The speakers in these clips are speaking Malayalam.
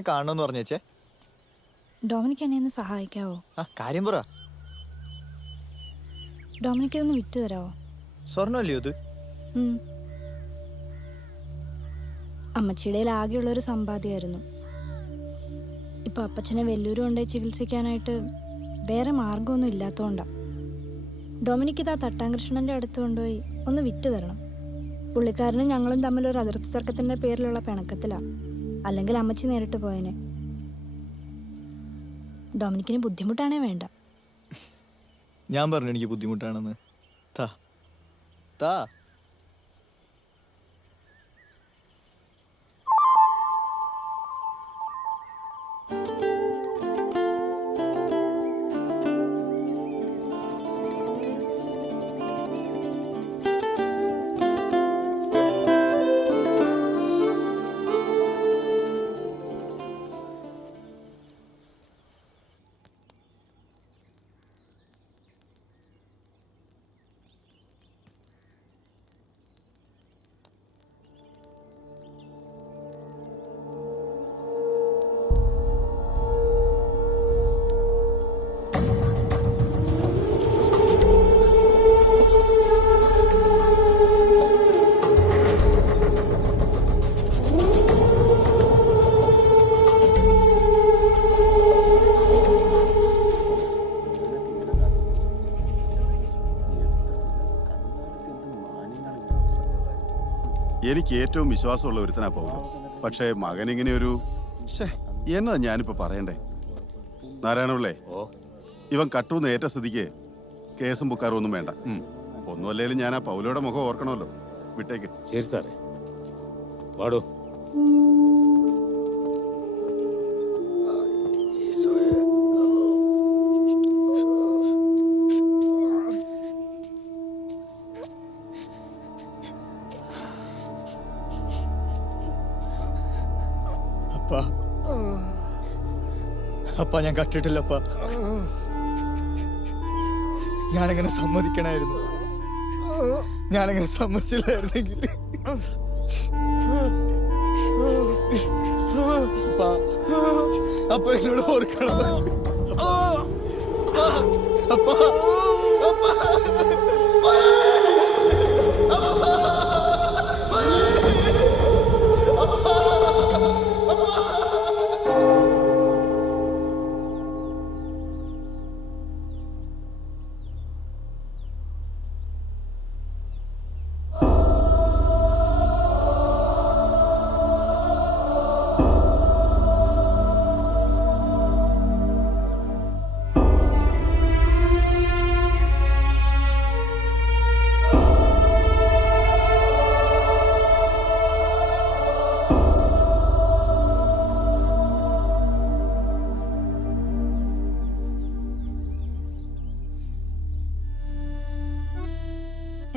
എന്നെ കാണണമെന്ന് പറഞ്ഞേച്ചേ. ഡൊമിനിക് എന്നെ ഒന്ന് സഹായിക്കാവോ? കാര്യം പറ. ഡൊമിനിക് ഒന്ന് വിറ്റ് തരാവോ? സ്വർണ്ണമല്ലയോ ഇത്? അമ്മച്ചിയുടെ ആകെയുള്ളൊരു സമ്പാദ്യമായിരുന്നു. ഇപ്പൊ അപ്പച്ചനെ വെല്ലൂര് കൊണ്ടുപോയി ചികിത്സിക്കാനായിട്ട് വേറെ മാർഗമൊന്നും ഇല്ലാത്തതുകൊണ്ടാ. ഡൊമിനിക് ഇതാ തട്ടാങ്കൃഷ്ണന്റെ അടുത്ത് കൊണ്ടുപോയി ഒന്ന് വിറ്റ് തരണം. പുള്ളിക്കാരനും ഞങ്ങളും തമ്മിലൊരു അതിർത്തി തർക്കത്തിന്റെ പേരിലുള്ള പിണക്കത്തിലാ. അല്ലെങ്കിൽ അമ്മച്ചി നേരിട്ട് പോയനെ. ഡൊമിനിക്കിന് ബുദ്ധിമുട്ടാണേ വേണ്ട. ഞാൻ പറഞ്ഞു എനിക്ക് ബുദ്ധിമുട്ടാണെന്ന്. താ താ. എനിക്ക് ഏറ്റവും വിശ്വാസമുള്ള ഒരുത്തനാ പൗലോ. പക്ഷേ മകൻ ഇങ്ങനെ ഒരു എന്നതാ ഞാനിപ്പോ പറയണ്ടേ? നാരായണപിള്ളേ, ഇവൻ കട്ടൂന്ന് ഏറ്റ സ്ഥിതിക്ക് കേസും ബുക്കാറും ഒന്നും വേണ്ട. ഒന്നുമല്ലേലും ഞാൻ ആ പൗലോയുടെ മുഖം ഓർക്കണമല്ലോ. വിട്ടേക്ക്. ശരി സാറേ, വാടോ. അപ്പ ഞാൻ കട്ടിട്ടില്ലപ്പ. ഞാനങ്ങനെ സമ്മതിക്കണായിരുന്നു. ഞാനങ്ങനെ സമ്മതിച്ചില്ലായിരുന്നെങ്കിൽ അപ്പ എന്നോട് ഓർക്കണം. അപ്പ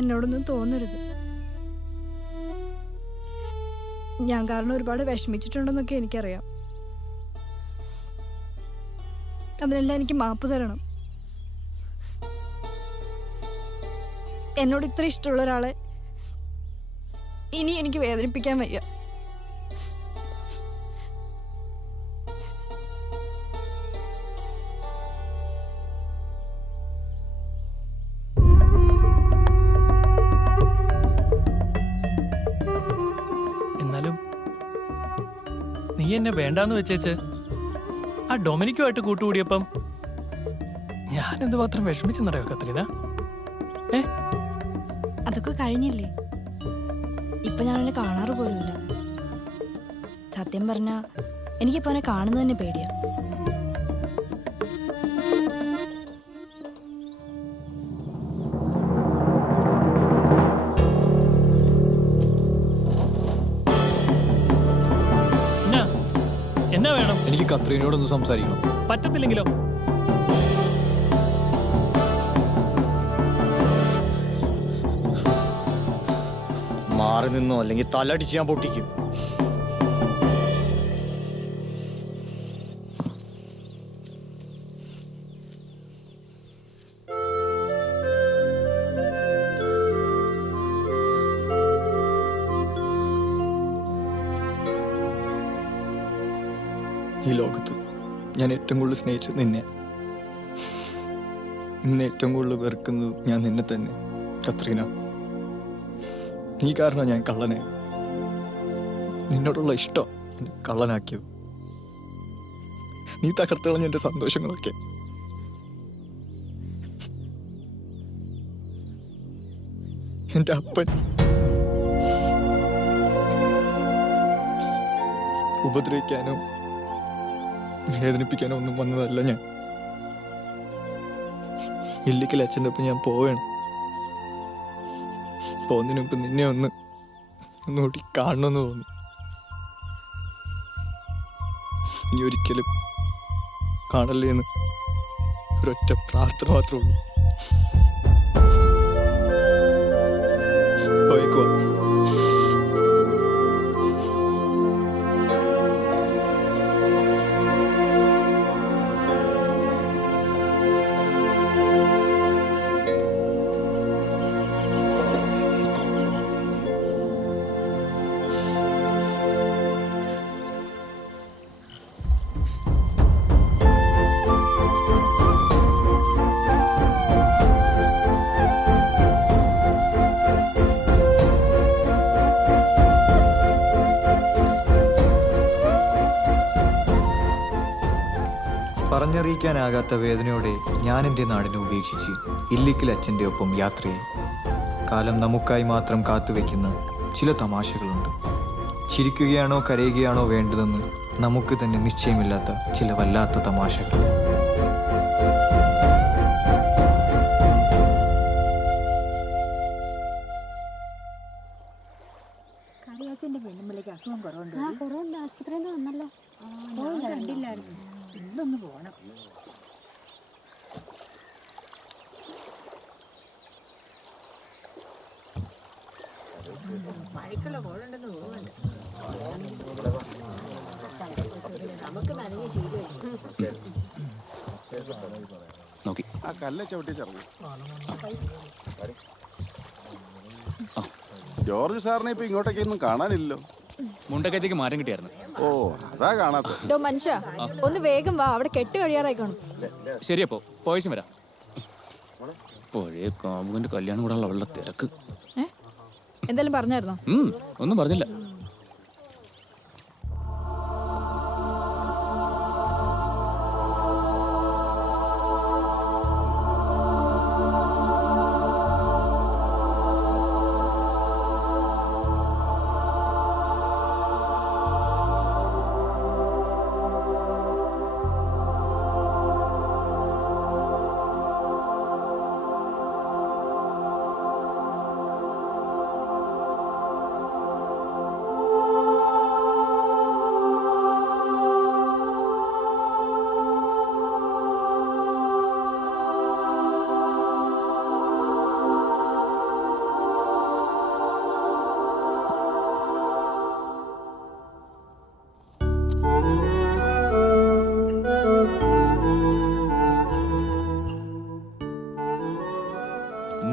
എന്നോടൊന്നും തോന്നരുത്. ഞാൻ കാരണം ഒരുപാട് വിഷമിച്ചിട്ടുണ്ടെന്നൊക്കെ എനിക്കറിയാം. അതിനെല്ലാം എനിക്ക് മാപ്പ് തരണം. എന്നോട് ഇത്ര ഇഷ്ടമുള്ള ഒരാളെ ഇനി എനിക്ക് വേദനിപ്പിക്കാൻ വയ്യ. നീ എന്നെ വേണ്ടാന്ന് വെച്ചേച്ച് ആ ഡൊമിനിക്കുമായിട്ട് കൂട്ടുകൂടിയപ്പം ഞാൻ എന്തുമാത്രം വിഷമിച്ചെന്നറിയോ കത്രീന? അതൊക്കെ കഴിഞ്ഞില്ലേ? ഇപ്പൊ ഞാൻ അവനെ കാണാറ് പോലുമില്ല. സത്യം പറഞ്ഞാ എനിക്കിപ്പോ അവനെ കാണുന്നത് തന്നെ പേടിയാ. എന്നാ വേണം? എനിക്ക് കത്രീനോടൊന്ന് സംസാരിക്കണം. പറ്റത്തില്ലെങ്കിലോ? മാറി നിന്നോ, അല്ലെങ്കിൽ തലടിച്ച് ഞാൻ പൊട്ടിക്കും. ഈ ലോകത്ത് ഞാൻ ഏറ്റവും കൂടുതൽ സ്നേഹിച്ചത് നിന്നെ. ഇന്ന് ഏറ്റവും കൂടുതൽ വെറുക്കുന്നത് ഞാൻ നിന്നെ തന്നെ കത്രീന. നീ കാരണം ഞാൻ കള്ളനെ, നിന്നോടുള്ള ഇഷ്ടം എന്നെ കള്ളനാക്കിയത്. നീ തകർത്ത് കളഞ്ഞ എൻ്റെ സന്തോഷങ്ങളൊക്കെ. എൻ്റെ അപ്പൻ ഉപദ്രവിക്കാനോ വേദനിപ്പിക്കാനോ ഒന്നും വന്നതല്ല ഞാൻ. ഇല്ലിക്കൽ അച്ഛൻ്റെ ഒപ്പം ഞാൻ പോവുകയാണ്. പോകുന്നതിന് മുമ്പ് നിന്നെ ഒന്നുകൂടി കാണണമെന്ന് തോന്നി. ഇനി ഒരിക്കലും കാണല്ലേ എന്ന് ഒരൊറ്റ പ്രാർത്ഥന മാത്രമേ ഉള്ളൂ. പോയേക്കുവാ. പറഞ്ഞറിയിക്കാനാകാത്ത വേദനയോടെ ഞാൻ എൻ്റെ നാടിനെ ഉപേക്ഷിച്ച് ഇല്ലിക്കൽ അച്ഛൻ്റെ ഒപ്പം യാത്രയായി. കാലം നമുക്കായി മാത്രം കാത്തുവെക്കുന്ന ചില തമാശകളുണ്ട്. ചിരിക്കുകയാണോ കരയുകയാണോ വേണ്ടതെന്ന് നമുക്ക് തന്നെ നിശ്ചയമില്ലാത്ത ചില വല്ലാത്ത തമാശകൾ. കറിയാച്ചന്റെ പെണ്ണുമ്പിളിക്ക് അസുഖം കുറവുണ്ട്. കുറവുണ്ട്. ആസ്പത്രിയിൽ നിന്ന് വന്നല്ലോ. കണ്ടില്ലായിരുന്നു. ഇന്നൊന്ന് പോണം. മഴക്കുള്ള കോളുണ്ടെന്ന് തോന്നുന്നുണ്ട്. നമുക്ക് നനഞ്ഞ ശീലം നോക്കി ആ കല്ലെ ചവിട്ടി ചെറങ്ങി. ജോർജ് സാറിനെ ഇപ്പൊ ഇങ്ങോട്ടേക്കൊന്നും കാണാനില്ലല്ലോ. മുണ്ടക്കത്തേക്ക് മാറ്റം കിട്ടിയായിരുന്നു. ഓ അതാ കാണാത്ത. മനുഷ്യ ഒന്ന് വേഗം വാ, അവിടെ കെട്ട് കഴിയാറായി കാണും. ശരി, അപ്പോ പോയശം വരാം. പഴയ കാമുകന്റെ കല്യാണം കൂടെ ഉള്ള തിരക്ക്. എന്തായാലും പറഞ്ഞായിരുന്നോ? ഒന്നും പറഞ്ഞില്ല.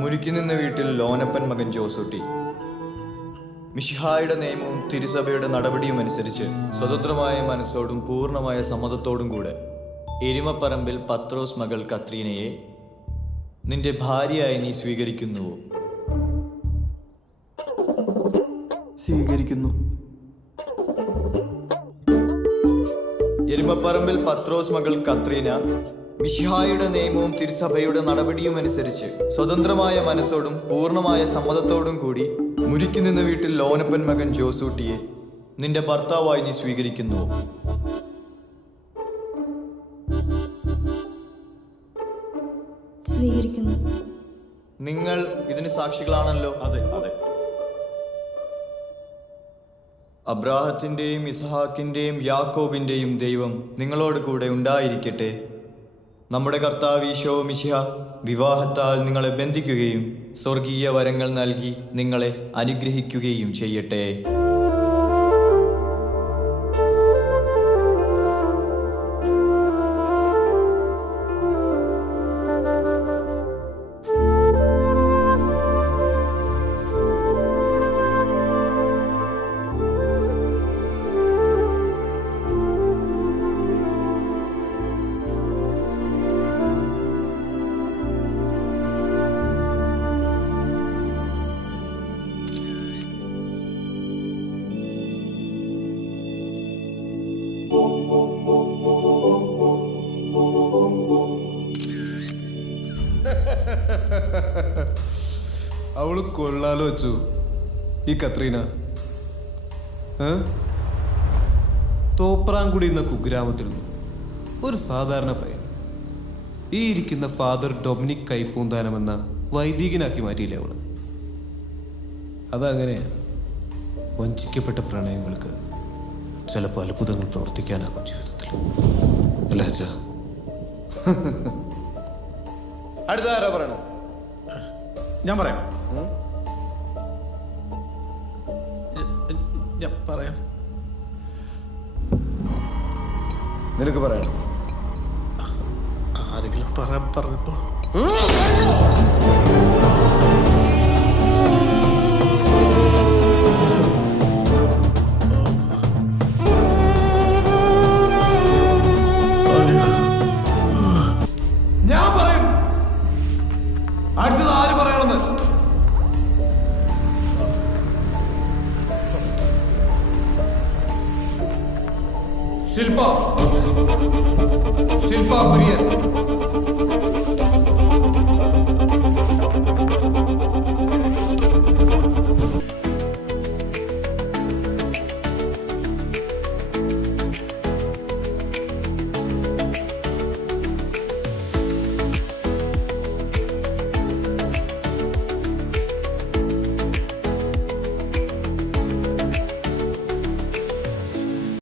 മുരുക്കി നിന്ന വീട്ടിൽ ലോനപ്പൻ മകൻ ജോസൂട്ടി മിശിഹായുടെ നിയമവും തിരുസഭയുടെ നടപടിയും അനുസരിച്ച് സ്വതന്ത്രമായ മനസ്സോടും പൂർണ്ണമായ സമ്മതത്തോടും കൂടെ എരുമപ്പറമ്പിൽ പത്രോസ് മകൾ കത്രീനയെ നിന്റെ ഭാര്യയായി നീ സ്വീകരിക്കുന്നുവോ? സ്വീകരിക്കുന്നു. എരുമപ്പറമ്പിൽ പത്രോസ് മകൾ കത്രീന മിശിഹായുടെ നിയമവും തിരുസഭയുടെ നടപടിയും അനുസരിച്ച് സ്വതന്ത്രമായ മനസ്സോടും പൂർണ്ണമായ സമ്മതത്തോടും കൂടി മുരുക്കി നിന്ന വീട്ടിൽ ലോനപ്പൻ മകൻ ജോസൂട്ടിയെ നിന്റെ ഭർത്താവായി നീ സ്വീകരിക്കുന്നുവോ? സ്വീകരിക്കുന്നു. നിങ്ങൾ ഇതിന് സാക്ഷികളാണല്ലോ. അതെ അതെ. അബ്രാഹത്തിന്റെയും ഇസ്ഹാക്കിന്റെയും യാക്കോബിന്റെയും ദൈവം നിങ്ങളോട് കൂടെ ഉണ്ടായിരിക്കട്ടെ. നമ്മുടെ കർത്താവ് ഈശോ മിശിഹ വിവാഹത്താൽ നിങ്ങളെ ബന്ധിക്കുകയും സ്വർഗീയ വരങ്ങൾ നൽകി നിങ്ങളെ അനുഗ്രഹിക്കുകയും ചെയ്യട്ടെ. അവള് കൊള്ളാലോ വെച്ചു ഈ കത്രീന. തോപ്രാംകുടി എന്ന കുഗ്രാമത്തിൽ നിന്ന് ഒരു സാധാരണ പയ്യൻ ഈ ഇരിക്കുന്ന ഫാദർ ഡൊമിനിക് കൈപ്പൂന്താനം എന്ന വൈദികനാക്കി മാറ്റിയില്ലേ അവള്. അതങ്ങനെയാ. വഞ്ചിക്കപ്പെട്ട പ്രണയങ്ങൾക്ക് ചിലപ്പോൾ അത്ഭുതങ്ങൾ പ്രവർത്തിക്കാനാകും ജീവിതത്തിൽ. അല്ലേ അച്ഛാ? അടുത്ത ആരാ പറയണ? ഞാൻ പറയാം. ഞാൻ പറയാം. നിനക്ക് പറയണം. ആരെങ്കിലും പറയാൻ പറഞ്ഞപ്പോ ഞാൻ പറയും. അടുത്തത് ആര് പറയണമെന്ന്? ശില്പ കുര്യൻ.